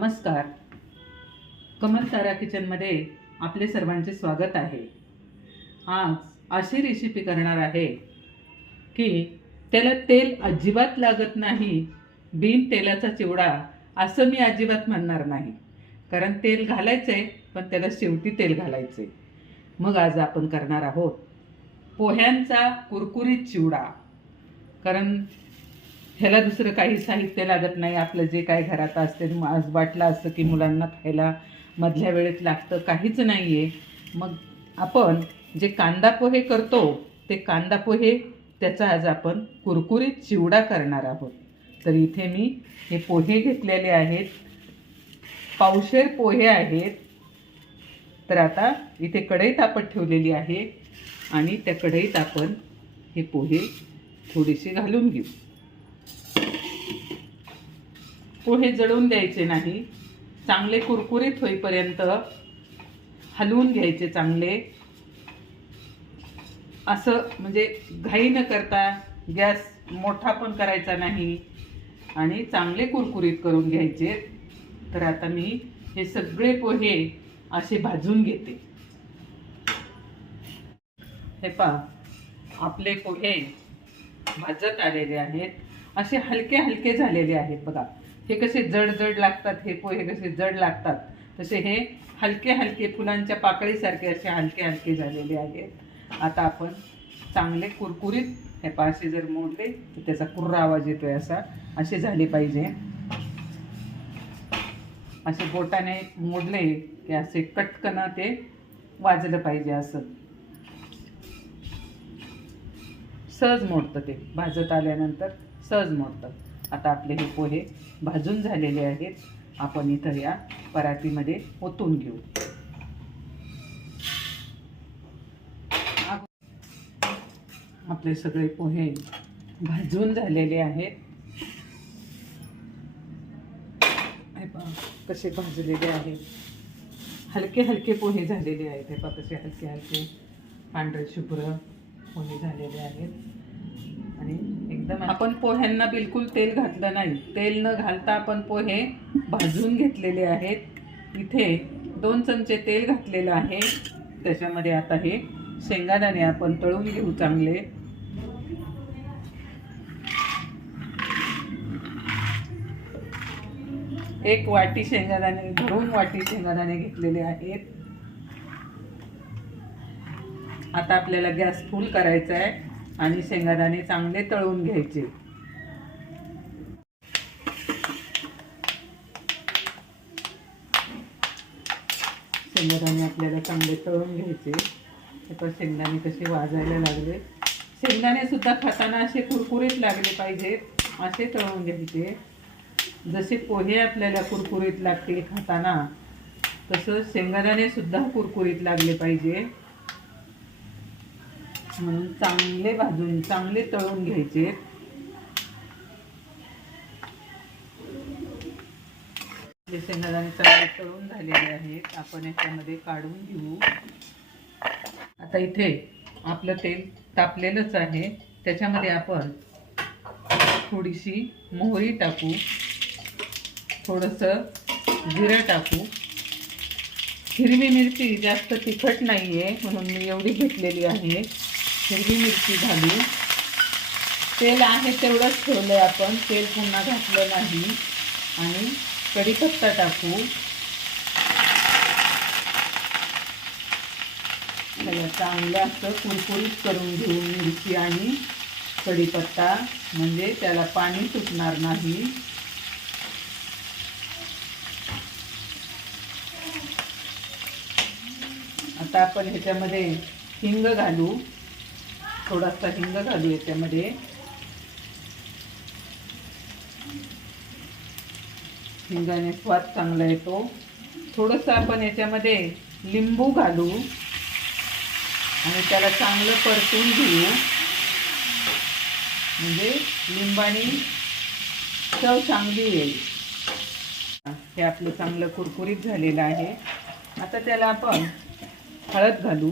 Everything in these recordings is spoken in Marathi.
नमस्कार. कमल तारा किचनमध्ये आपले सर्वांचे स्वागत आहे. आज अशी रेसिपी करणार आहे की त्याला तेल अजिबात लागत नाही. बिन तेलाचा चिवडा असं मी अजिबात म्हणणार नाही, कारण तेल घालायचंय पण त्याला शेवटी तेल घालायचंय. मग आज आपण करणार आहोत पोह्यांचा कुरकुरीत चिवडा. कारण ह्याला दुसरं काही साहित्य लागत नाही. आपलं जे काय घरात असते, आज वाटलं असतं की मुलांना खायला मधल्या वेळेत लागतं, काहीच नाही आहे. मग आपण जे कांदा पोहे करतो ते कांदा पोहे, त्याचा आज आपण कुरकुरीत चिवडा करणार आहोत. तर इथे मी हे पोहे घेतलेले आहेत, पावशेर पोहे आहेत. तर आता इथे कढई तापत ठेवलेली आहे आणि त्या कढईत आपण हे पोहे थोडेसे घालून घेऊ. पोहे जळून द्यायचे नाही, चांगले कुरकुरीत होईपर्यंत हलवून घ्यायचे चांगले. असं म्हणजे घाई न करता, गॅस मोठा पण करायचा नाही आणि चांगले कुरकुरीत करून घ्यायचे. तर आता मी हे सगळे पोहे असे भाजून घेते. हे पहा, आपले पोहे भाजत आलेले आहेत, असे हलके हलके झालेले आहेत. बघा, हे कसे जड जड लागतात, हे पोहे कसे जड लागतात, तसे हे हलके हलके फुलांच्या पाकळीसारखे असे हलके हलके झालेले आहेत. आता आपण चांगले कुरकुरीत हे पासे जर मोडले तर त्याचा कुर्रा आवाज येतोय, असे झाले पाहिजे. असे बोटाने मोडले की असे कटकन ते वाजलं पाहिजे. असं सहज मोडतं, ते भाजत आल्यानंतर सहज मोडतं. आता आपले हे पोहे भाजून झालेले आहेत. आपण इथं या परातीमध्ये ओतून घेऊ. आपले सगळे पोहे भाजून झालेले आहेत. हे पहा कसे भाजलेले आहेत, हलके हलके पोहे झालेले आहेत. हे पहा कसे हलके हलके पांढरे शुभ्र पोहे झालेले आहेत. आणि एकदम आपण पोह्यांना बिलकुल तेल घातलं नाही, तेल न घालता आपण पोहे भाजून घेतलेले आहेत. इथे 2 चमचे तेल घातलेलं आहे. त्याच्यामध्ये आता हे शेंगदाणे आपण तळून घेऊ चांगले. एक वाटी शेंगदाणे, भरून वाटी शेंगदाणे घेतलेले आहेत. आता आपल्याला गॅस फुल करायचा आहे आणि शेंगदाणे चांगले तळून घ्यायचे. शेंगदाणे आपल्याला चांगले तळून घ्यायचे. आता शेंगदाणे कसे वाजायला लागले. शेंगदाणे सुद्धा खाताना असे कुरकुरीत लागले पाहिजेत, असे तळून घ्यायचे. जसे पोहे आपल्याला कुरकुरीत लागतील खाताना, तसं शेंगदाणे सुद्धा कुरकुरीत लागले पाहिजे. म्हणून चांगले भाजून चांगले तळून घ्यायचे. शेंगदाणे चांगले तळून झालेले आहेत. आपण याच्यामध्ये काढून घेऊ. आता इथे आपलं तेल तापलेलंच आहे. त्याच्यामध्ये आपण थोडीशी मोहरी टाकू, थोडंसं जिरं टाकू. हिरवी मिरची जास्त तिखट नाही आहे म्हणून मी एवढी घेतलेली आहे. हिरवी मिरची घालू. तेल आहे तेवढंच ठेवलं आहे आपण, तेल पुन्हा घातलं नाही. आणि कढीपत्ता टाकू. त्याला चांगलं असं कुरकुरीत करून घेऊ मिरची आणि कढीपत्ता, म्हणजे त्याला पाणी सुटणार नाही. आता आपण ह्याच्यामध्ये हिंग घालू, थोडासा हिंग घालू याच्यामध्ये. हिंगाने स्वाद चांगला येतो. थोडंसं आपण याच्यामध्ये लिंबू घालू आणि त्याला चांगलं परतून घेऊ, म्हणजे लिंबाने चव चांगली येईल. हे आपलं चांगलं कुरकुरीत झालेलं आहे. आता त्याला आपण हळद घालू.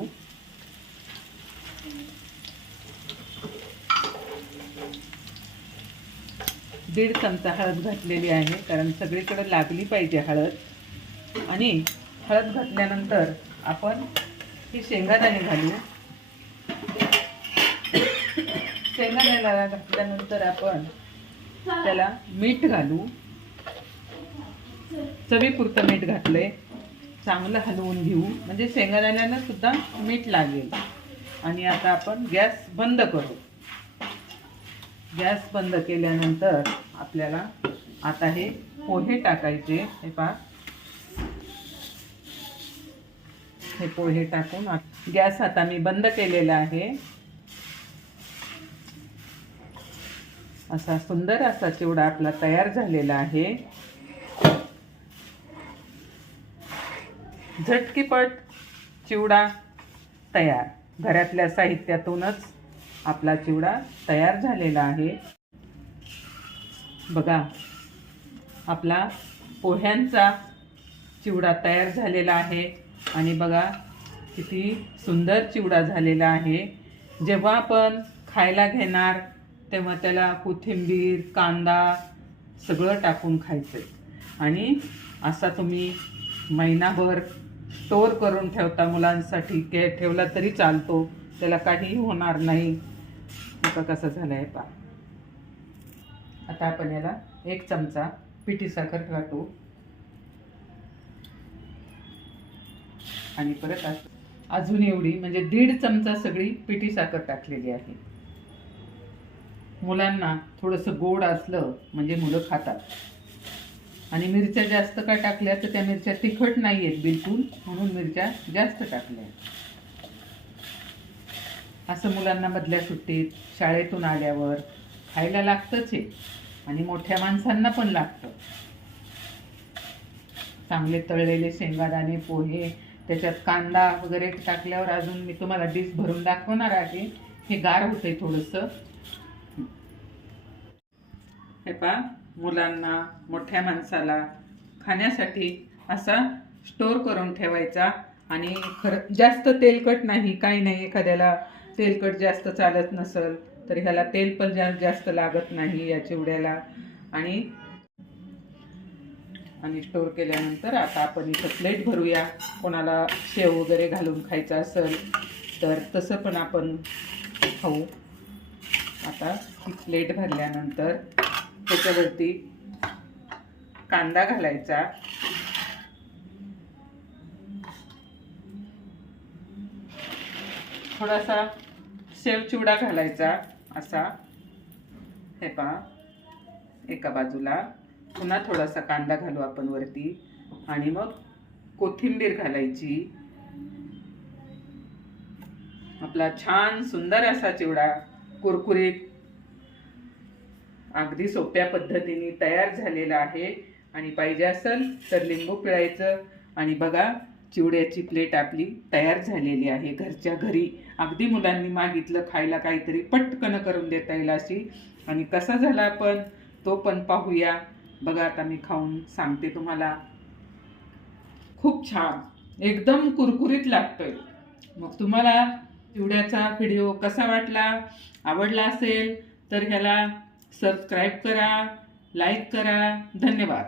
1.5 चमचा हळद घातलेली आहे, कारण सगळीकडे लागली पाहिजे हळद. आणि हळद घातल्यानंतर आपण ही शेंगादाणे घालू. शेंगादाण्याला घातल्यानंतर आपण त्याला मीठ घालू. चवीपुरतं मीठ घातलंय. चांगलं हलवून घेऊ, म्हणजे शेंगादाण्याला सुद्धा मीठ लागेल. आणि आता आपण गॅस बंद करू. गॅस बंद केल्यानंतर आपल्याला आता हे पोहे टाकायचे. हे पहा, हे पोहे टाकून गॅस आता मी बंद केलेला आहे. असा सुंदर असा चिवडा आपला तयार झालेला आहे. झटकीपट चिवडा तयार. घरातल्या साहित्यातूनच आपला चिवडा तयार झालेला आहे. बघा, आपला पोह्यांचा चिवडा तयार झालेला आहे. आणि बघा किती सुंदर चिवडा झालेला आहे. जेव्हा आपण खायला घेणार तेव्हा त्याला कोथिंबीर, कांदा सगळं टाकून खायचं. आणि असा तुम्ही महिनाभर स्टोअर करून ठेवता मुलांसाठी. ठेवला तरी चालतो, त्याला काही होणार नाही. आता कसं झालं आहे पहा. आता आपण याला 1 चमचा पिठी साखर घालू. आणि परत अजून एवढी, म्हणजे 1.5 चमचा सगळी पिठी साखर टाकलेली आहे. मुलांना थोडंसं गोड असलं म्हणजे मुलं खातात. आणि मिरच्या जास्त का टाकल्या तर त्या मिरच्या तिखट नाही आहेत बिलकुल, म्हणून मिरच्या जास्त टाकल्या. असं मुलांना मधल्या सुट्टीत, शाळेतून आल्यावर खायला लागतंच आहे. आणि मोठ्या माणसांना पण लागतं. चांगले तळलेले शेंगादाणे, पोहे, त्याच्यात कांदा वगैरे टाकल्यावर अजून मी तुम्हाला डिश भरून दाखवणार आहे. हे गार होतंय थोडंसं. हे पहा, मुलांना, मोठ्या माणसाला खाण्यासाठी असा स्टोअर करून ठेवायचा. आणि खरं जास्त तेलकट नाही, काही नाही. एखाद्याला तेलकट जास्त चालत नसेल तर ह्याला तेल पण जास्त लागत नाही या चिवड्याला. आणि स्टोअर केल्यानंतर आता आपण इथं प्लेट भरूया. कोणाला शेव वगैरे घालून खायचं असेल तर तसं पण आपण खाऊ. आता ही प्लेट भरल्यानंतर त्याच्यावरती कांदा घालायचा. थोडासा शेव चिवडा घालायचा असा. हे पहा, एका बाजूला पुन्हा थोडासा कांदा घालू आपण वरती. आणि मग कोथिंबीर घालायची. आपला छान सुंदर असा चिवडा कुरकुरीत अगदी सोप्या पद्धतीने तयार झालेला आहे. आणि पाहिजे असेल तर लिंबू पिळायचं. आणि बघा, चिवड्याची प्लेट आपली तयार झालेली आहे. घरच्या घरी अगदी मुलांनी मागितलं खायला काहीतरी पटकन करून देता येईल अशी. आणि कसा झाला आपण तो पण पाहूया. बघा, आता मी खाऊन सांगते तुम्हाला. खूप छान, एकदम कुरकुरीत लागतोय. मग तुम्हाला चिवड्याचा व्हिडिओ कसा वाटला? आवडला असेल तर ह्याला सबस्क्राईब करा, लाईक करा. धन्यवाद.